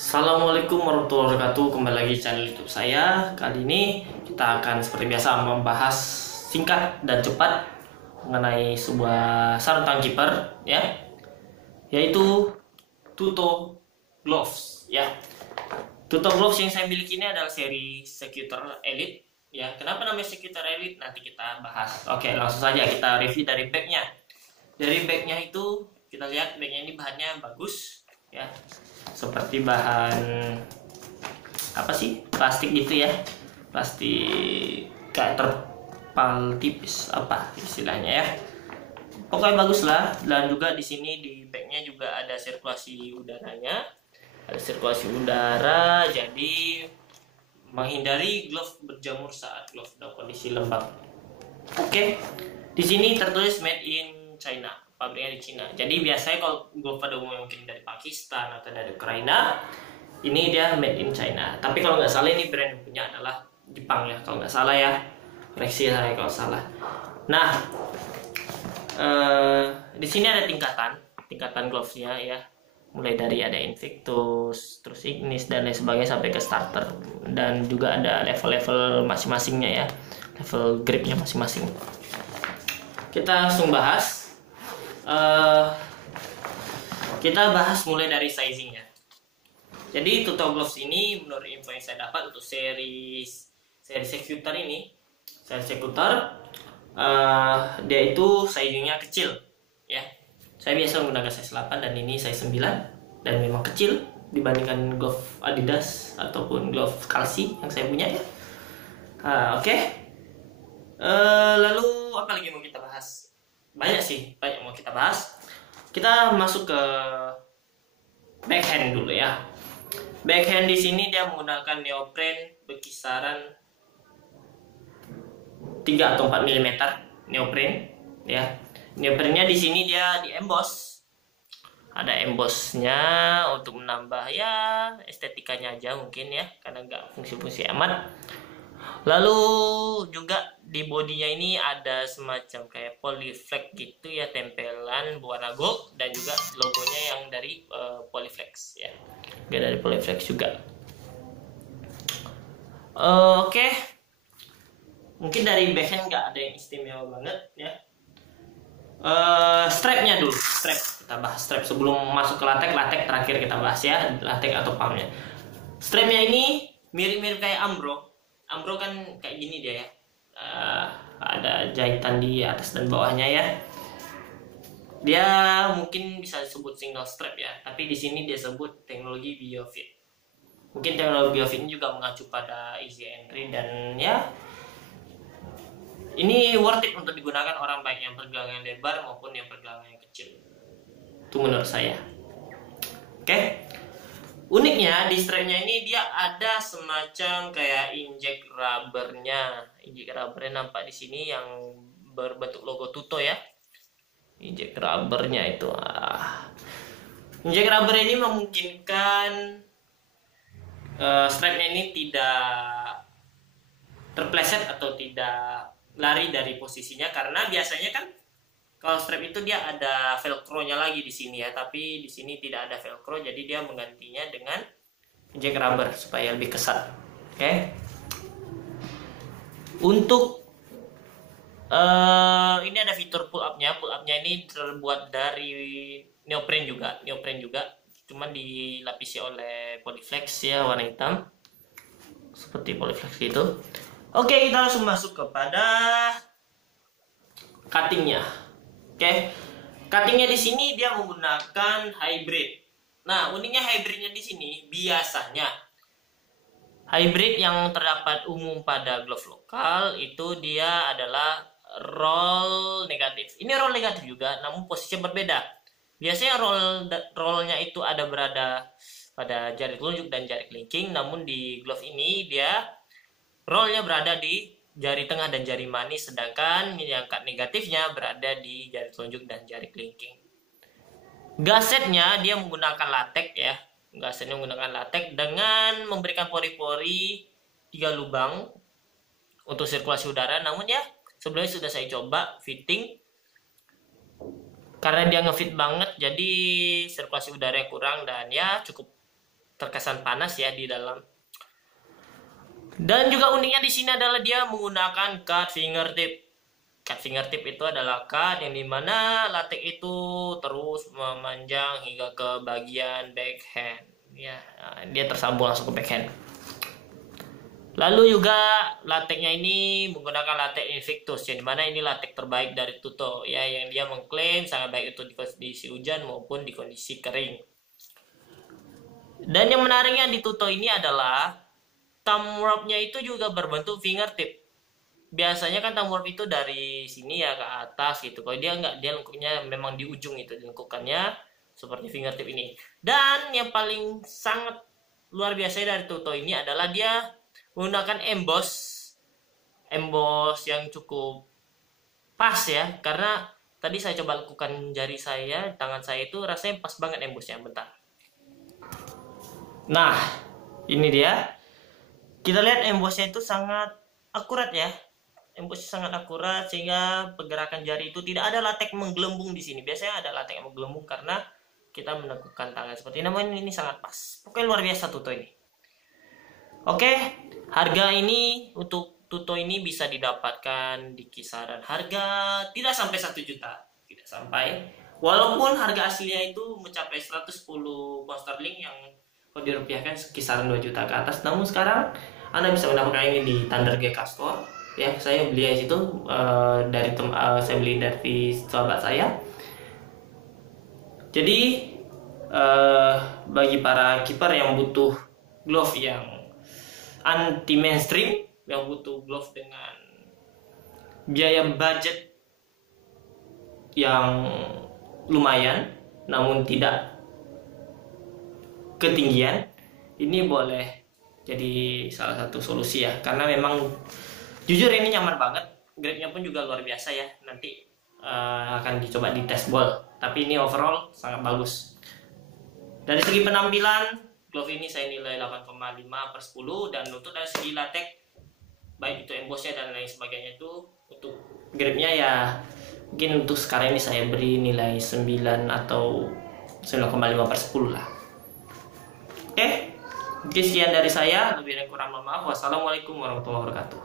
Assalamualaikum warahmatullahi wabarakatuh. Kembali lagi di channel YouTube saya. Kali ini kita akan seperti biasa membahas singkat dan cepat mengenai sebuah sarung tangan kiper, ya, yaitu Tuto Gloves, ya. Tuto Gloves yang saya miliki ini adalah seri Secutor Elite, ya. Kenapa namanya Secutor Elite? Nanti kita bahas. Oke, langsung saja kita review dari backnya. Dari backnya itu kita lihat backnya ini bahannya bagus, ya, seperti bahan apa sih, plastik gitu ya, plastik kayak terpal tipis apa istilahnya ya, pokoknya bagus lah. Dan juga di sini di backnya juga ada sirkulasi udaranya, jadi menghindari glove berjamur saat glove dalam kondisi lembab. Oke, di sini tertulis made in China, pabriknya di Cina. Jadi biasanya kalau glove pada umumnya mungkin dari Pakistan atau dari Ukraina, ini dia made in China. Tapi kalau nggak salah ini brand yang punya adalah Jepang ya, kalau nggak salah ya. Koreksi saya kalau salah. Nah, di sini ada tingkatan glovesnya ya. Mulai dari ada Invictus, terus Ignis dan lain sebagainya sampai ke starter. Dan juga ada level-level masing-masingnya ya, level gripnya masing-masing. Kita langsung bahas. Kita bahas mulai dari sizingnya. Jadi Tuto Gloves ini menurut info yang saya dapat untuk seri Secutor ini, dia itu sizingnya kecil ya. Saya biasa menggunakan size 8 dan ini size 9 dan memang kecil dibandingkan glove Adidas ataupun glove Kalsi yang saya punya ya. Oke. Lalu apa lagi mau kita bahas? Banyak mau kita bahas. Kita masuk ke backhand dulu ya. Backhand di sini dia menggunakan neoprene berkisaran 3 atau 4 mm neoprene ya. Neoprennya di sini dia di emboss. Ada embossnya untuk menambah ya estetikanya aja mungkin ya, karena nggak fungsi-fungsi amat. Lalu juga di bodinya ini ada semacam kayak polyflex gitu ya, tempelan berwarna gold, dan juga logonya yang dari polyflex ya, dari polyflex juga. Oke. Mungkin dari backhand nggak ada yang istimewa banget ya. Strapnya dulu, kita bahas strap sebelum masuk ke latex terakhir kita bahas ya, latex atau palmnya. Strapnya ini mirip-mirip kayak Ambro kan kayak gini dia ya, ada jahitan di atas dan bawahnya ya. Dia mungkin bisa disebut single strap ya, tapi di sini dia sebut teknologi BioFit. Mungkin teknologi BioFit ini juga mengacu pada easy entry dan ya, ini worth it untuk digunakan orang baik yang pergelangan lebar maupun yang pergelangan yang kecil. Itu menurut saya. Oke. Uniknya di strapnya ini dia ada semacam kayak inject rubbernya. Inject rubbernya nampak di sini yang berbentuk logo Tuto ya. Inject rubbernya itu. Inject rubber ini memungkinkan strapnya ini tidak terpleset atau tidak lari dari posisinya, karena biasanya kan kalau strap itu dia ada velcro-nya lagi di sini ya, tapi di sini tidak ada velcro, jadi dia menggantinya dengan inject rubber supaya lebih kesat. Oke. Untuk ini ada fitur pull up-nya. Pull up-nya ini terbuat dari neoprene juga, cuman dilapisi oleh polyflex ya, warna hitam seperti polyflex gitu. Oke, kita langsung masuk kepada cuttingnya. Oke, cuttingnya di sini dia menggunakan hybrid. Nah, uniknya hybridnya di sini, biasanya hybrid yang terdapat umum pada glove lokal itu dia adalah roll negatif. Ini roll negatif juga, namun posisinya berbeda. Biasanya rollnya itu berada pada jari telunjuk dan jari kelingking, namun di glove ini dia rollnya berada di jari tengah dan jari manis, sedangkan yang cut negatifnya berada di jari telunjuk dan jari kelingking. Gasetnya dia menggunakan latex ya. Gasetnya menggunakan latex dengan memberikan pori-pori 3 lubang untuk sirkulasi udara. Namun ya, sebelumnya sudah saya coba fitting, karena dia ngefit banget, jadi sirkulasi udara yang kurang dan ya cukup terkesan panas ya di dalam. Dan juga uniknya di sini adalah dia menggunakan cut fingertip. Cut fingertip itu adalah cut yang dimana latex itu terus memanjang hingga ke bagian backhand. Ya, dia tersambung langsung ke backhand. Lalu juga lateksnya ini menggunakan latex Invictus, yang dimana ini latex terbaik dari Tuto ya, yang dia mengklaim sangat baik untuk di kondisi hujan maupun di kondisi kering. Dan yang menariknya di Tuto ini adalah thumb warp-nya itu juga berbentuk fingertip. Biasanya kan thumb warp itu dari sini ya ke atas gitu. Kalau dia enggak, dia lengkupnya memang di ujung itu, dilengkupkannya seperti fingertip ini. Dan yang paling sangat luar biasa dari Tuto ini adalah dia menggunakan emboss yang cukup pas ya, karena tadi saya coba lakukan jari saya, tangan saya itu rasanya pas banget embossnya. Bentar. Nah, ini dia. Kita lihat embossnya itu sangat akurat ya. Embossnya sangat akurat sehingga pergerakan jari itu tidak ada latex menggelembung di sini. Biasanya ada latex yang menggelembung karena kita menegukkan tangan seperti ini. Namun ini sangat pas. Pokoknya luar biasa Tuto ini. Oke, harga ini untuk Tuto ini bisa didapatkan di kisaran harga tidak sampai 1 juta. Tidak sampai. Walaupun harga aslinya itu mencapai 110 pound sterling yang kalau dirupiahkan kisaran 2 juta ke atas. Namun sekarang Anda bisa mendapatkan ini di Thunder GK Store ya. Saya beli di situ saya beli dari sahabat saya. Jadi bagi para kiper yang butuh glove yang anti mainstream, yang butuh glove dengan biaya budget yang lumayan namun tidak ketinggian, ini boleh jadi salah satu solusi ya, karena memang jujur ini nyaman banget, gripnya pun juga luar biasa ya. Nanti akan dicoba di test ball, tapi ini overall sangat bagus. Dari segi penampilan glove ini saya nilai 8,5/10, dan untuk dari segi latex baik itu embossnya dan lain sebagainya itu untuk gripnya ya mungkin untuk sekarang ini saya beri nilai 9 atau 9,5/10 lah. Oke, sekian dari saya. Lebih dan kurang mohon maaf. Wassalamualaikum warahmatullahi wabarakatuh.